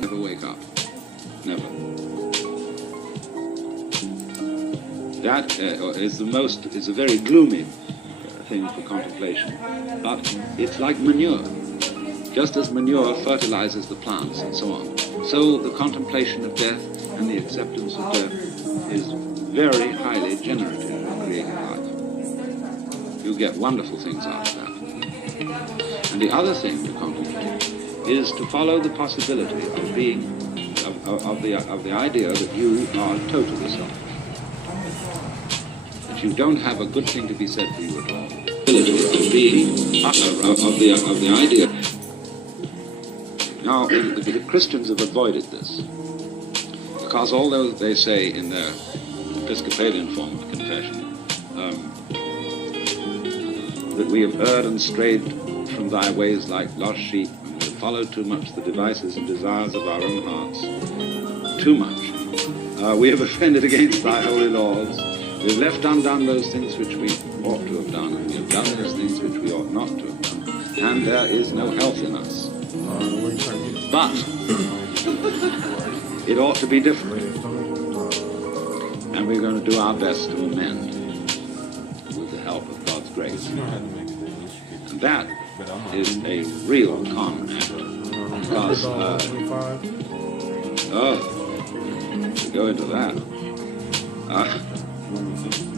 never wake up. Never. That is a very gloomy thing for contemplation, but it's like manure. Just as manure fertilizes the plants and so on, so the contemplation of death and the acceptance of death is very highly generative in creating life. You get wonderful things out of that. And the other thing to contemplate is to follow the possibility of being, of the idea that you are totally selfish. That you don't have a good thing to be said for you at all. Of being, of the idea. Now, the Christians have avoided this, because although they say in their Episcopalian form of confession that we have erred and strayed from thy ways like lost sheep, and we have followed too much the devices and desires of our own hearts, too much. We have offended against thy holy laws. We have left undone those things which we ought to have done, and we have done those things which we ought not to have done, and there is no health in us. But it ought to be different, and we're going to do our best to amend with the help of God's grace. And that is a real con act, because to go into that.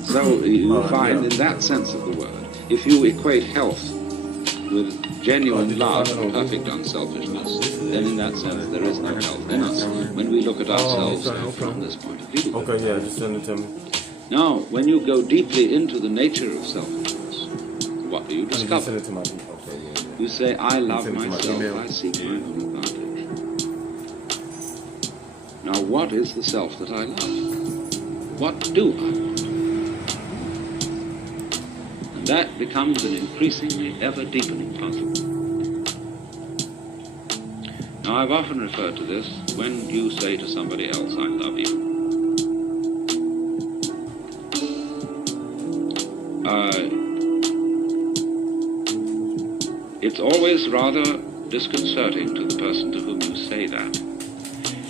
So you find in that sense of the word, if you equate health with genuine love and perfect unselfishness, then in that sense there is no health in us when we look at ourselves from this point of view. Okay, yeah, just send it to me. Now, when you go deeply into the nature of selfishness, what do you discover? Send it to my people. Okay, yeah. You say, I love myself, I seek my own advantage. Now, what is the self that I love? What do I want? And that becomes an increasingly ever-deepening puzzle. Now, I've often referred to this when you say to somebody else, I love you. It's always rather disconcerting to the person to whom you say that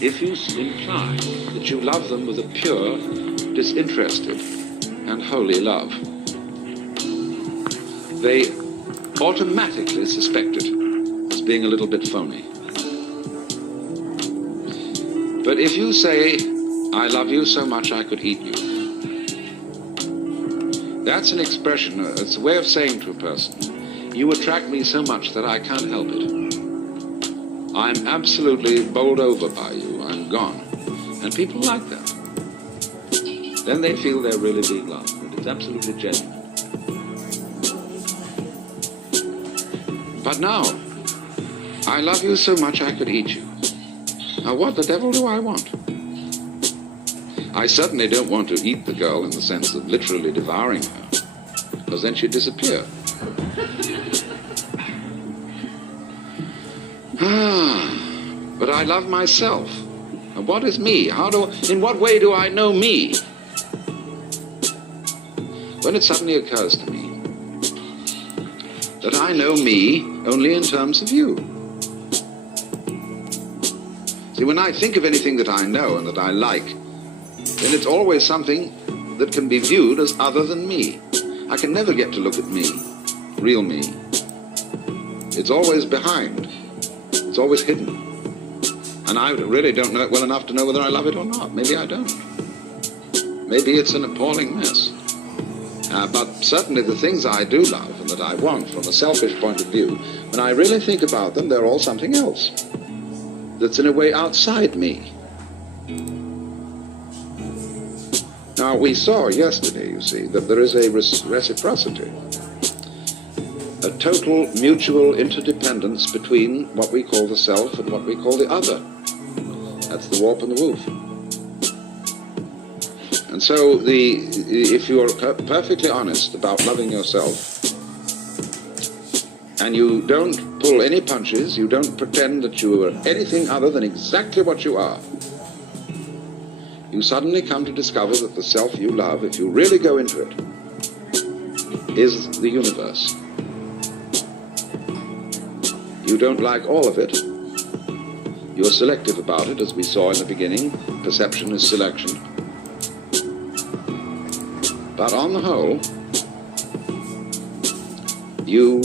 if you imply that you love them with a pure, disinterested, and holy love. They automatically suspect it as being a little bit phony. But if you say, I love you so much I could eat you, that's an expression, it's a way of saying to a person, you attract me so much that I can't help it. I'm absolutely bowled over by you. I'm gone. And people like that. Then they feel they're really being loved. And it's absolutely genuine. But now, I love you so much I could eat you. Now what the devil do I want? I certainly don't want to eat the girl in the sense of literally devouring her, because then she'd disappear. But I love myself. And what is me? In what way do I know me? When it suddenly occurs to me that I know me only in terms of you. See, when I think of anything that I know and that I like, then it's always something that can be viewed as other than me. I can never get to look at me, real me. It's always behind. It's always hidden. And I really don't know it well enough to know whether I love it or not. Maybe I don't. Maybe it's an appalling mess. But certainly the things I do love and that I want from a selfish point of view, when I really think about them, they're all something else that's in a way outside me. Now, we saw yesterday, you see, that there is a reciprocity, a total mutual interdependence between what we call the self and what we call the other. That's the warp and the woof. And so, if you're perfectly honest about loving yourself, and you don't pull any punches, you don't pretend that you are anything other than exactly what you are, you suddenly come to discover that the self you love, if you really go into it, is the universe. You don't like all of it, You're selective about it, as we saw in the beginning. Perception is selection. But on the whole, you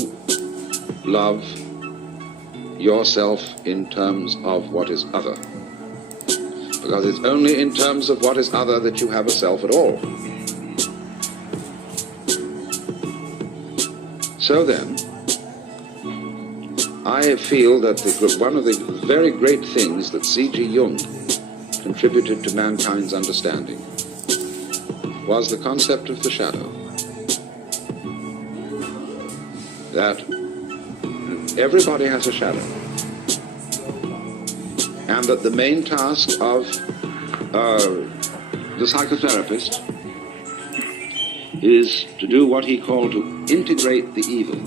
love yourself in terms of what is other. Because it's only in terms of what is other that you have a self at all. So then, I feel that one of the very great things that C.G. Jung contributed to mankind's understanding was the concept of the shadow. That everybody has a shadow. And that the main task of the psychotherapist is to do what he called to integrate the evil.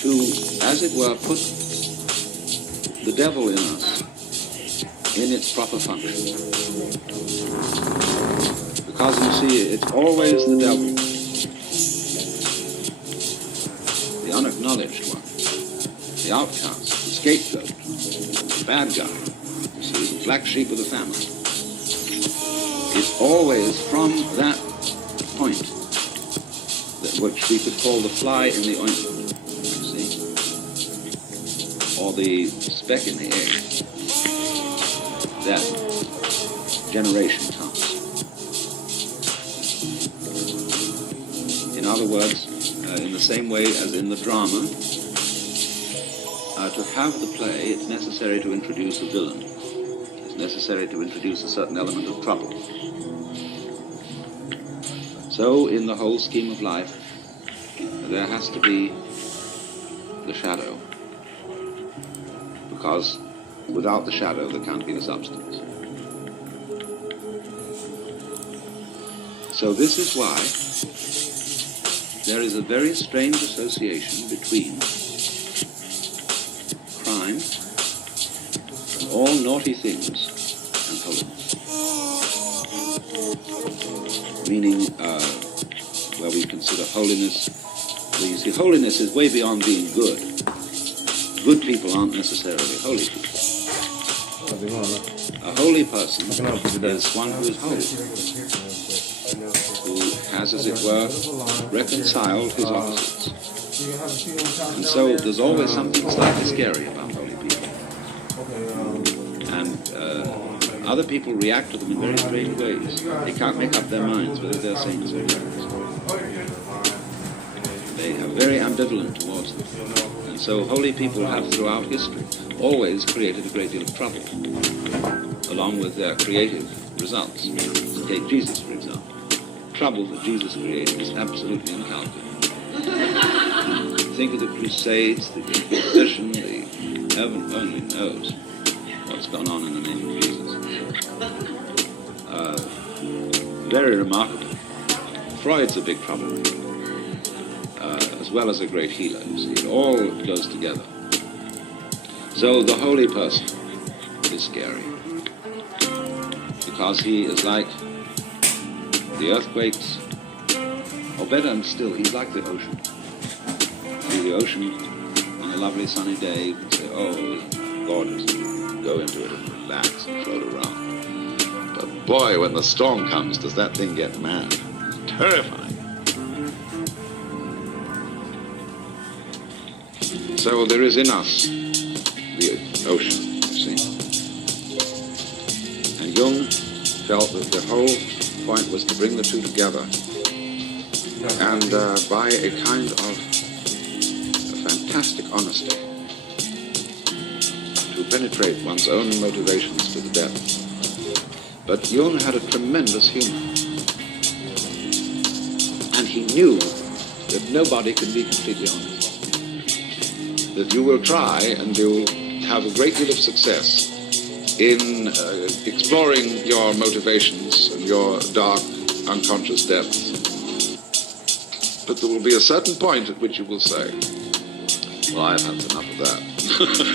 To, as it were, put the devil in us in its proper function. Because you see, it's always the devil, the unacknowledged one, the outcast, the scapegoat, the bad guy, you see, the black sheep of the family. It's always from that point, which we could call the fly in the ointment, you see, or the speck in the egg, that generation comes. In other words, in the same way as in the drama, to have the play, it's necessary to introduce a villain. It's necessary to introduce a certain element of trouble. So, in the whole scheme of life, there has to be the shadow. Because without the shadow, there can't be the substance. So this is why there is a very strange association between crime, all naughty things, and holiness. Meaning, where we consider holiness, well, you see, holiness is way beyond being good. Good people aren't necessarily holy people. A holy person is one who is holy, who has, as it were, reconciled his opposites. And so there's always something slightly scary about holy people. And other people react to them in very strange ways. They can't make up their minds whether they're saints or heroes. They are very ambivalent towards them. And so holy people have, throughout history, always created a great deal of trouble, along with their creative results. Take Jesus, for example. Trouble that Jesus created is absolutely incalculable. Think of the Crusades, the Inquisition, heaven only knows what's gone on in the name of Jesus. Very remarkable. Freud's a big trouble, as well as a great healer. You see, it all goes together. So the holy person is scary, because he is like the earthquakes, or better still, he's like the ocean. See the ocean on a lovely sunny day, you can say, oh, gorgeous, go into it and relax and float around. But boy, when the storm comes, does that thing get mad. It's terrifying. So there is in us the ocean, you see. And Jung felt that the whole point was to bring the two together, and by a kind of fantastic honesty, to penetrate one's own motivations to the depth. But Jung had a tremendous humor, and he knew that nobody can be completely honest. That you will try and you'll have a great deal of success in exploring your motivations and your dark, unconscious depths. But there will be a certain point at which you will say, well, I've had enough of that.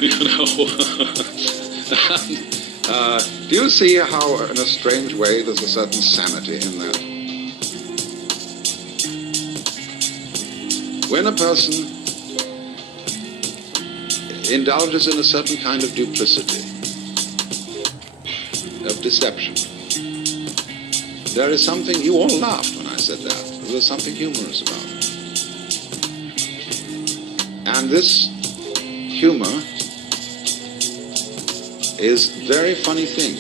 You know? Do you see how, in a strange way, there's a certain sanity in that? When a person indulges in a certain kind of duplicity, of deception, there is something, you all laughed when I said that, there was something humorous about it. And this humor is a very funny thing.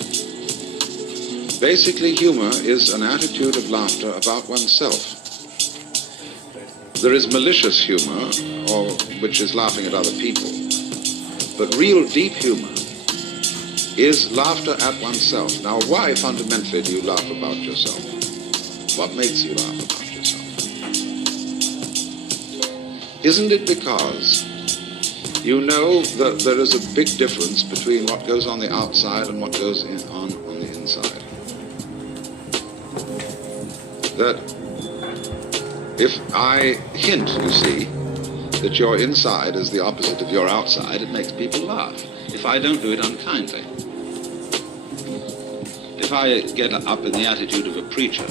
Basically, humor is an attitude of laughter about oneself. There is malicious humor, which is laughing at other people. But real deep humor is laughter at oneself. Now, why fundamentally do you laugh about yourself? What makes you laugh about yourself? Isn't it because you know that there is a big difference between what goes on the outside and what goes on the inside? That if I hint, you see, that your inside is the opposite of your outside, it makes people laugh. If I don't do it unkindly. If I get up in the attitude of a preacher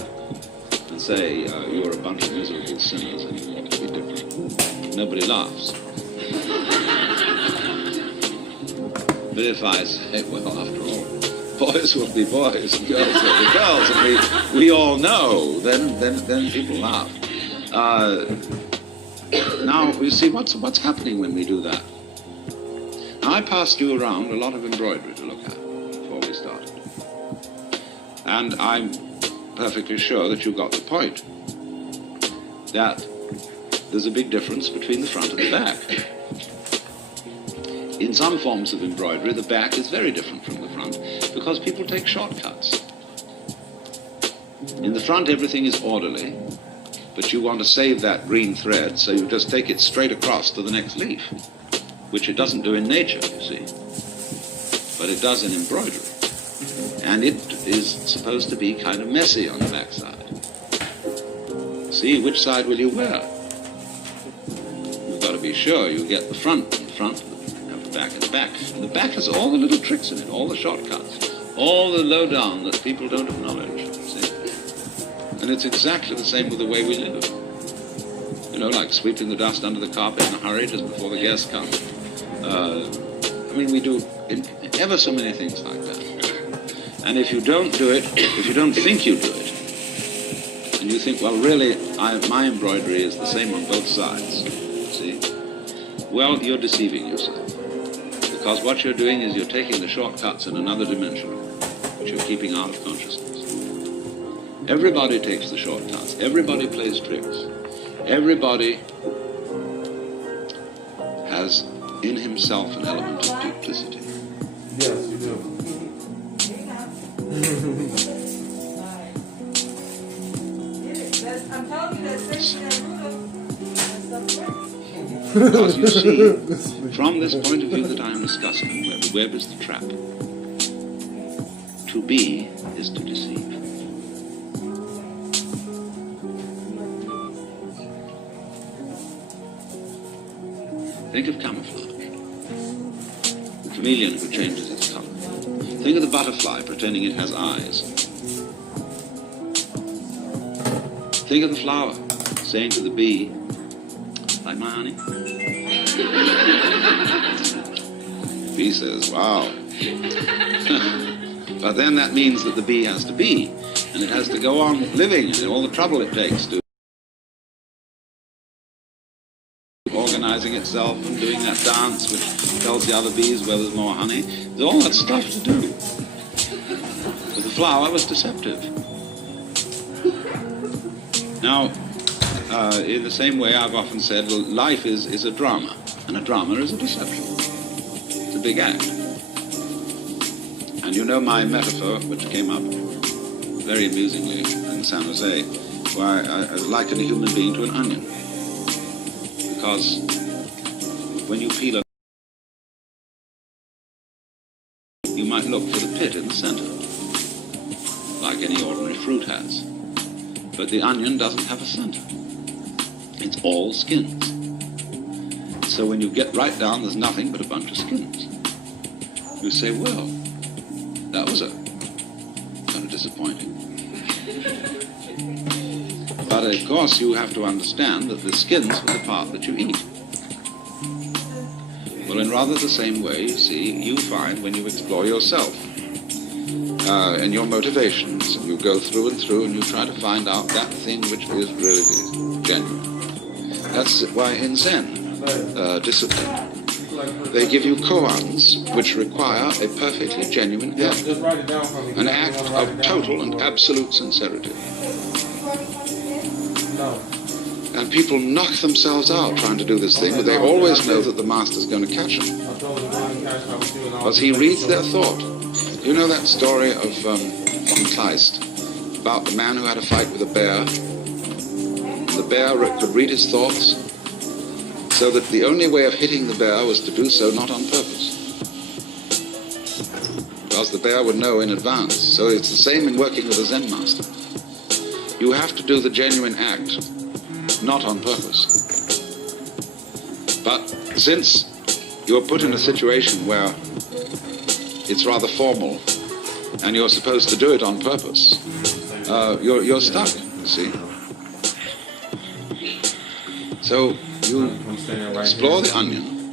and say, you're a bunch of miserable sinners and you ought to be different, nobody laughs. But if I say, well, after all, boys will be boys and girls will be girls, and we all know, then people laugh. Now, you see, what's happening when we do that? Now, I passed you around a lot of embroidery to look at before we started. And I'm perfectly sure that you got the point. That there's a big difference between the front and the back. In some forms of embroidery, the back is very different from the front because people take shortcuts. In the front, everything is orderly, but you want to save that green thread, so you just take it straight across to the next leaf, which it doesn't do in nature, you see, but it does in embroidery. And it is supposed to be kind of messy on the backside. See, which side will you wear? You've got to be sure you get the front in front, have the back in the back. And the back has all the little tricks in it, all the shortcuts, all the lowdown that people don't acknowledge, see? And it's exactly the same with the way we live. You know, like sweeping the dust under the carpet in a hurry just before the guests come. I mean, we do ever so many things like that. And if you don't do it, if you don't think you do it, and you think, well, really, my embroidery is the same on both sides, see? Well, you're deceiving yourself. Because what you're doing is you're taking the shortcuts in another dimension, which you're keeping out of consciousness. Everybody takes the shortcuts. Everybody plays tricks. Everybody has in himself an element of duplicity. Yes, you do. I'm telling you that Because you see, from this point of view that I am discussing, where the web is the trap, to be is to deceive. Think of camouflage, the chameleon who changes its color. Think of the butterfly pretending it has eyes. Think of the flower saying to the bee, like my honey? The bee says, wow. But then that means that the bee has to be, and it has to go on living, and all the trouble it takes to organizing itself and doing that dance which tells the other bees where there's more honey. There's all that stuff to do. But the flower was deceptive. Now, in the same way I've often said, well, life is a drama, and a drama is a deception. It's a big act. And you know my metaphor, which came up very amusingly in San Jose, where I liken a human being to an onion. Because when you peel it, you might look for the pit in the center, like any ordinary fruit has. But the onion doesn't have a center. It's all skins. So when you get right down, there's nothing but a bunch of skins. You say, well, that was kind of disappointing. But But of course you have to understand that the skin's the part that you eat. Well, in rather the same way, you see, you find when you explore yourself and your motivations, and you go through and through and you try to find out that thing which is really genuine. That's why in Zen discipline, they give you koans which require a perfectly genuine act, Just write it down for me. an act of total and absolute sincerity. No. And people knock themselves out trying to do this thing, but they always know that the master's going to catch them, I told him to go and catch up with you and all. because he reads their thought. You know that story of von Kleist about the man who had a fight with a bear? The bear could read his thoughts, so that the only way of hitting the bear was to do so not on purpose, because the bear would know in advance. So it's the same in working with a Zen master. You have to do the genuine act, not on purpose. But since you're put in a situation where it's rather formal and you're supposed to do it on purpose, you're stuck, you see. So you explore the onion,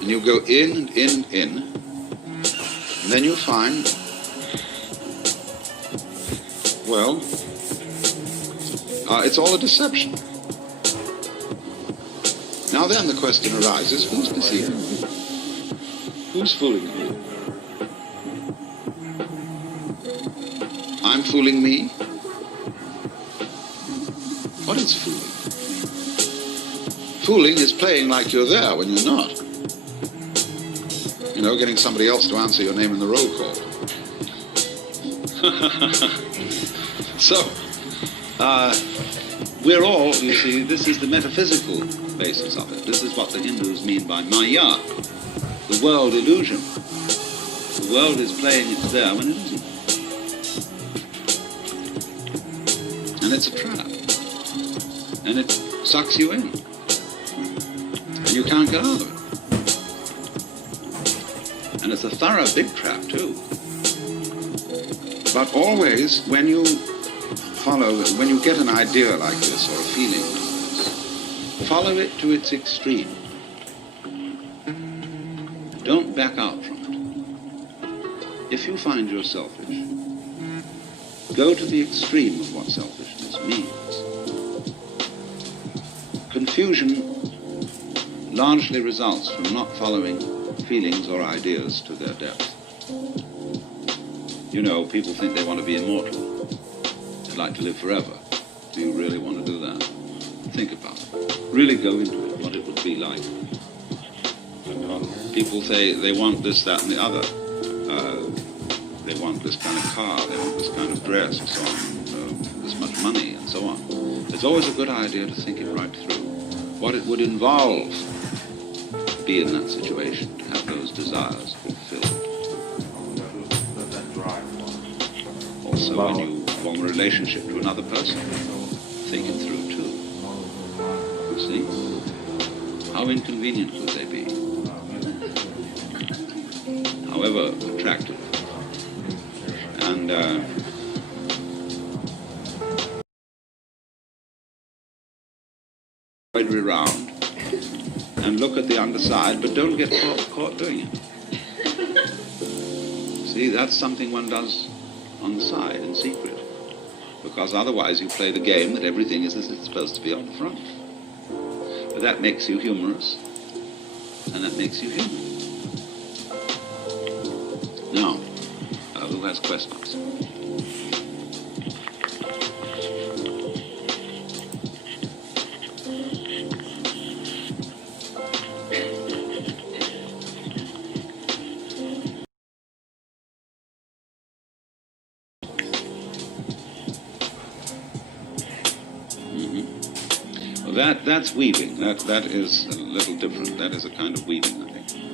and you go in and in and in, and then you find, well, it's all a deception. Now then the question arises, who's deceiving you? Who's fooling you? I'm fooling me? What is fooling? Fooling is playing like you're there when you're not. You know, getting somebody else to answer your name in the roll call. So, we're all, you see, this is the metaphysical basis of it. This is what the Hindus mean by Maya, the world illusion. The world is playing it's there when it isn't. And it's a trap. And it sucks you in. And you can't get out of it. And it's a thorough big trap too. But always when you when you get an idea like this or a feeling like this, follow it to its extreme. Don't back out from it. If you find you're selfish, go to the extreme of what selfishness means. Confusion largely results from not following feelings or ideas to their depth. You know, people think they want to be immortal. They'd like to live forever. Do you really want to do that? Think about it. Really go into it, what it would be like. People say they want this, that, and the other. They want this kind of car, they want this kind of dress, and so on, this much money, and so on. It's always a good idea to think it right through. What it would involve to be in that situation, to have those desires fulfilled. Also, when you form a relationship to another person, think it through too. You see? How inconvenient would they be? However attractive. And around and look at the underside, but don't get caught doing it. See, that's something one does on the side in secret, because otherwise you play the game that everything is as it's supposed to be on the front. But that makes you humorous, and that makes you human. Now, who has questions? Well, that's weaving. That is a little different. That is a kind of weaving, I think.